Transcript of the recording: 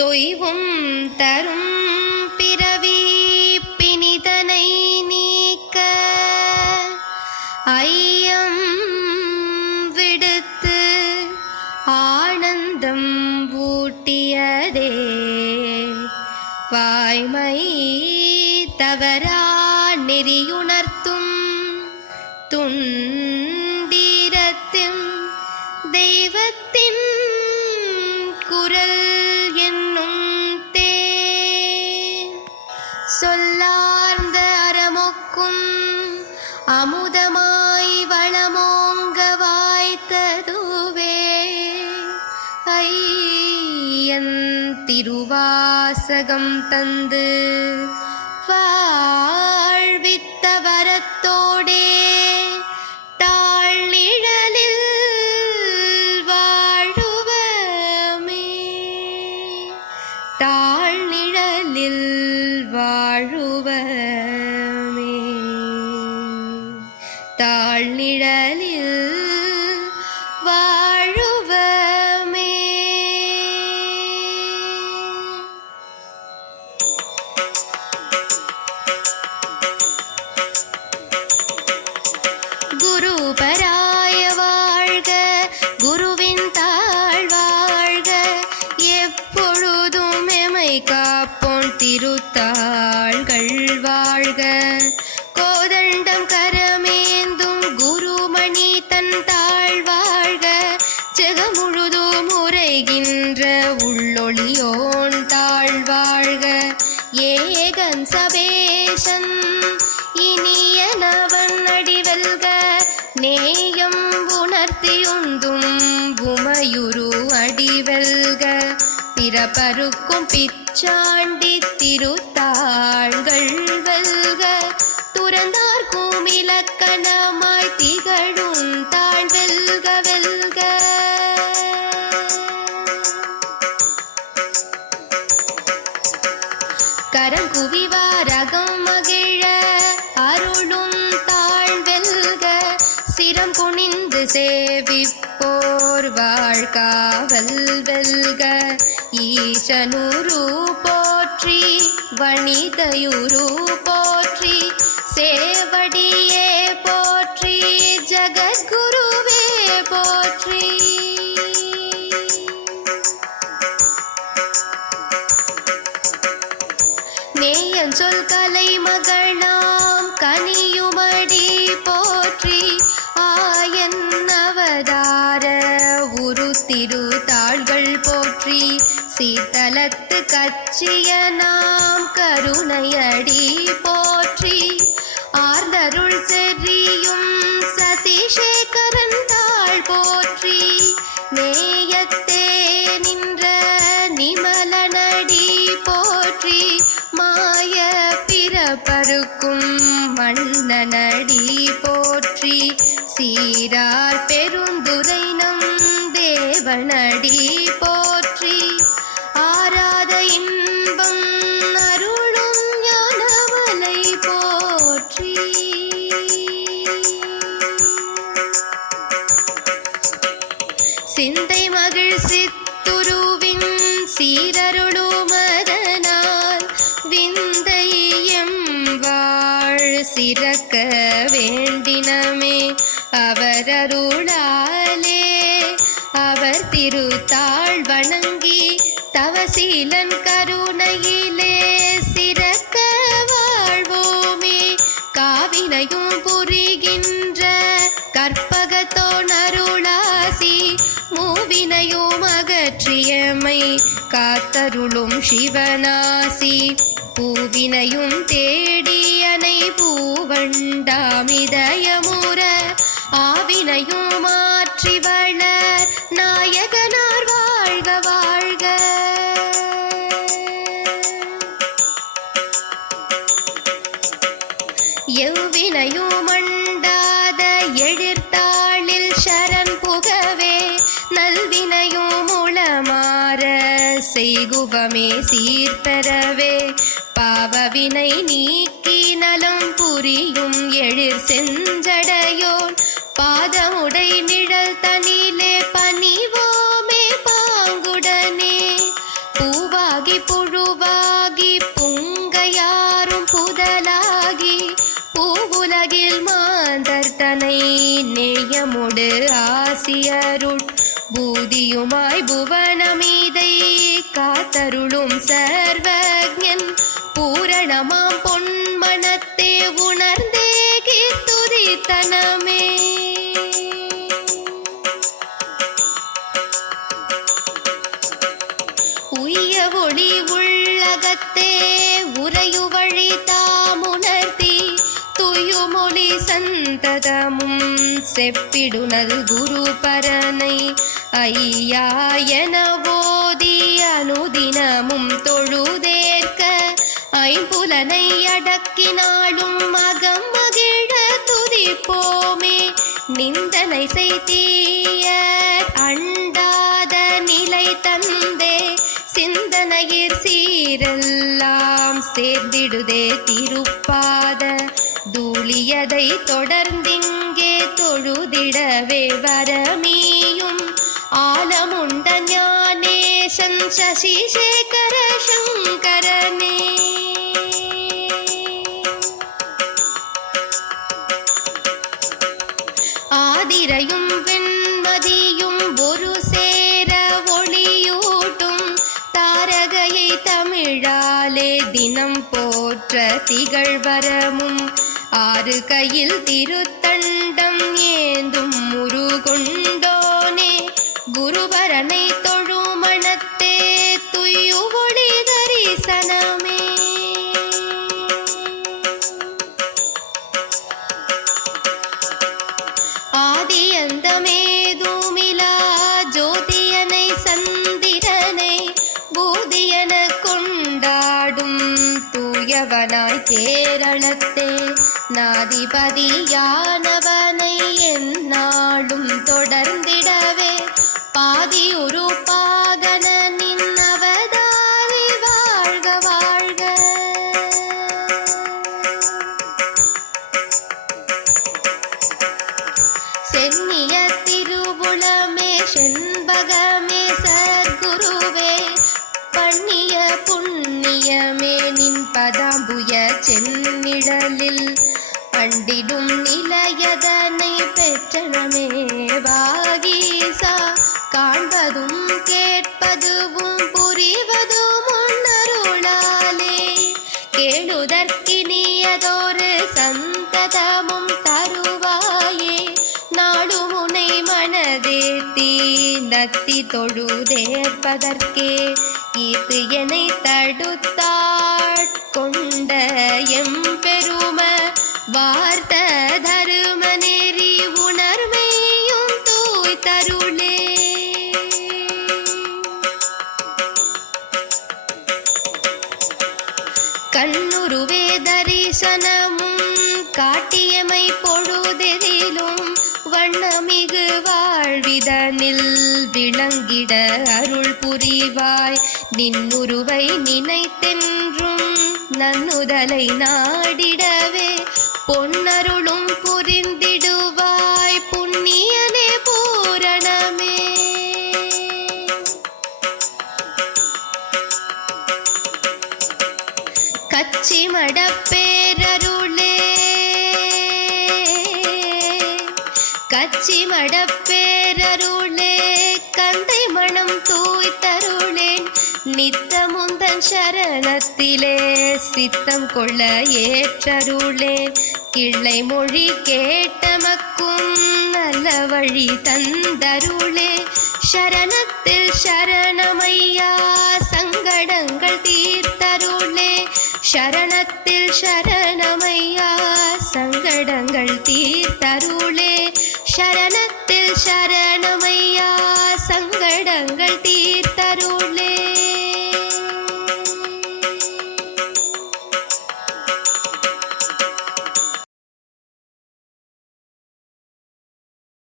தொய்வும் தரும் பிறவி பிணிதனை நீக்க ஐயம் விடுத்து ஆனந்தம் ஊட்டியதே. வாய்மை தவறா நெறியுணர்த்தும் துண்டீரத்தின் அறமொக்கும் அமுதமாய் வளமோங்க வாய்த்ததுவே. ஐயன் திருவாசகம் தந்து காப்போன் திருத்தாள்கள் வாழ்க. கோதண்டம் கரமேந்தும் குருமணி தன் தாழ் வாழ்க. ஜெகமுழுதும் உரைகின்ற உள்ளொளியோன் தாழ் வாழ்க. ஏகன் சபேஷன் இனியனவன் அடிவல்க. நேயம் உணர்த்தியுந்தும் உமையுரு அடிவல்க. பிறப்பருக்கும் பிச்சாண்டி திருத்தாள்கள் வெல்க துறந்தார்க்கும் இலக்கணமாய் திகழும் தாழ் வெல்க வெல்க. கரம் குவிவாரகம் மகிழ அருளும் தாழ் வெல்க. சிரம் குனிந்து சேவிப்போர் வாழ்காவல் வெல்க. ஈசனுரு போற்றி வணிதையுரு போற்றி சேவடியே போற்றி ஜகத்குருவே போற்றி. நேயன் சொல் கலை மகள் சீத்தலத்து கச்சிய நாம் கருணையடி போற்றி. ஆர்ந்தருள் செறியும் சசிசேகரன் தாழ் போற்றி. நேயத்தே நின்ற நிமலனடி போற்றி. மாய பிறப்பருக்கும் மன்னனடி போற்றி. சீரார் பெருந்துரை நம் தேவனடி அவரருளாலே அவர் திருத்தாள் வணங்கி தவசீலன் கருணையிலே சிறக்க வாழ்வோமே. காவினையும் புரிகின்ற கற்பகத்தோன் அருளாசி மூவினையும் அகற்றியமை காத்தருளும் சிவனாசி. பூவினையும் தேடியனை பூவண்டாமிதயமுற ஆவினையும் மாற்றி வளர். நாயகனார் வாழ்க வாழ்க. எவ்வினையும் மண்டாத எழிர்த்தாளில் சரண் புகவே. நல்வினையும் உளமாற செய்குவமே சீர்பெறவே. பாவவினை நீக்கினலும் புரியும் எழிர் செஞ்சடையோன். பாதமுடை நிழல் தனிலே பணிவோமே பாங்குடனே. பூவாகி புழுவாகி புங்கையாரும் புதலாகி பூவுலகில் மாந்தர்த்தனை நேயமுடு ஆசியருள். பூதியுமாய் புவனமீதை காத்தருளும் சர்வஜன் பூரணமாம் பொன் சந்ததமும் செப்பிடுனல் குரு பரனை ஐயா என அனுதினமும் தொழுதேற்க. ஐம்புலனை அடக்கினாலும் மகம் மகிழ துதிப்போமே. நிந்தனை செய்திய அண்டாத நிலை தந்தே. சிந்தனையிற் சீரெல்லாம் சேர்ந்திடுதே திருப்பாத தூளியதை தொடர்ந்திங்கே தொழுதிடவே வரமீயும். ஆலமுண்ட ஞானேசன் சசிசேகர சங்கரனே. ஆதிரையும் வெண்மதியும் ஒரு சேர ஒளியூட்டும். தாரகையை தமிழாலே தினம் போற்ற திகழ்வரமும். ஆறு கையில் திருத்தண்டம் ஏந்தும் முருகொண்டோனே குருபரனை தொழுமணத்தே துயுவொளி தரிசனமே. ஆதியந்தமேதுமிலா ஜோதியனை சந்திரனை பூதியன கொண்டாடும் தூயவனாய் கேரளத்தே நாதிபதியானவனை எந்நாளும் தொடர்ந்திடவே பாதி ஒரு பாகனின் வாழ்க வாழ்க. சென்னிய திருவுளமே செண்பகமே சத்குருவே பண்ணிய புண்ணியமே நின் பதாம்புய சென்னிடலில் அண்டிடும் நிலையதனை பெற்றனமே வாகீசா. காண்பதும் கேட்பதுவும் புரிவதும் உன்னருளாலே. கேளுதற்கினியதொரு சந்ததமும் தருவாயே. நாடு முனை மனதேத்தி நத்தி தொழுதேற்பதற்கே. இது என்னை தடுத்தாட்கொண்ட எம்பெரும வார்த்த தரும நெறி உணர்மையும் தூய் தருளே. கண்ணுருவே தரிசனமும் காட்டியமை பொழுதெதிலும் வண்ணமிகு வாழ்விதனில் விளங்கிட அருள் புரிவாய். நின்னுருவை நினைத்தென்றும் நன்னுதலை நாடிடவே பொன்னருளும் புரிந்திடுவாய் புண்ணியனே பூரணமே. கச்சி மடப்பேரருளே கச்சி மடப்பேரருளே கந்தை மணம் தூய்த்தருளேன் நித்தமுந்தன் சரணத்திலே சித்தம் கொள்ள ஏற்றருளேன். கிள்ளை மொழி கேட்டமக்கும் நல்ல வழி தந்தருளே. சரணத்தில் சரணமையா சங்கடங்கள் தீர்த்தருளே. சரணத்தில் சரணமையா சங்கடங்கள் தீர்த்தருளே. சரணத்தில் சரணமையா சங்கடங்கள் தீர்த்த